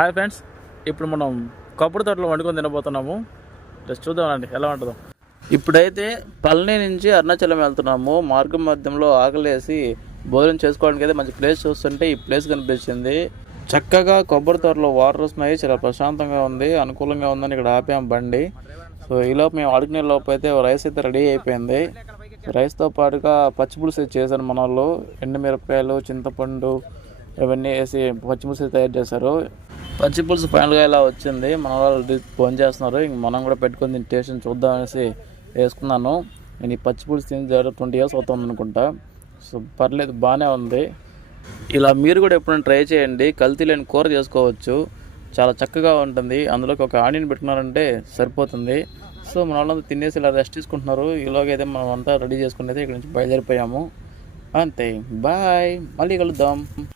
Hi friends, ఇప్పుడు మనం కొబ్బరి తోటలో వండుకొని తినబోతున్నాము. జస్ట్ చూద్దామండి ఎలా ఉంటుందో. ఇప్పుడైతే పళని నుంచి అరుణాచలం వెళ్తున్నాము. మార్గం మధ్యంలో ఆకలేసి భోజనం చేసుకోవడానికి అయితే మంచి ప్లేస్ చూస్తుంటే ఈ ప్లేస్ కనిపించింది. చక్కగా కొబ్బరి తోటలో వాటర్ వస్తున్నాయి, చాలా ప్రశాంతంగా ఉంది, అనుకూలంగా ఉందని ఇక్కడ ఆపాము బండి. సో ఈలోపు మేము అడుగునే లోపు అయితే రైస్ అయితే రెడీ అయిపోయింది. రైస్తో పాటుగా పచ్చిపులుసు చేశారు మన వాళ్ళు. ఎండుమిరపకాయలు, చింతపండు ఇవన్నీ వేసి పచ్చిపులుసు తయారు చేశారు. పచ్చిపులుసు ఫైనల్గా ఇలా వచ్చింది. మన వాళ్ళు ఫోన్ చేస్తున్నారు, ఇంక మనం కూడా పెట్టుకొని దీని టేస్ట్ చూద్దాం అనేసి వేసుకున్నాను. నేను ఈ పచ్చిపులుసు తిని 20 years అవుతుంది అనుకుంటా. సో పర్లేదు, బాగానే ఉంది. ఇలా మీరు కూడా ఎప్పుడైనా ట్రై చేయండి. కల్తీ లేని కూర చేసుకోవచ్చు, చాలా చక్కగా ఉంటుంది. అందులోకి ఒక ఆనియన్ పెట్టుకున్నారంటే సరిపోతుంది. సో మన వాళ్ళంతా తినేసి ఇలా రెస్ట్ తీసుకుంటున్నారు. ఈలోగా అయితే మనం అంతా రెడీ చేసుకుని అయితే ఇక్కడ నుంచి బయలుదేరిపోయాము. అంతే, బాయ్, మళ్ళీ కలుద్దాం.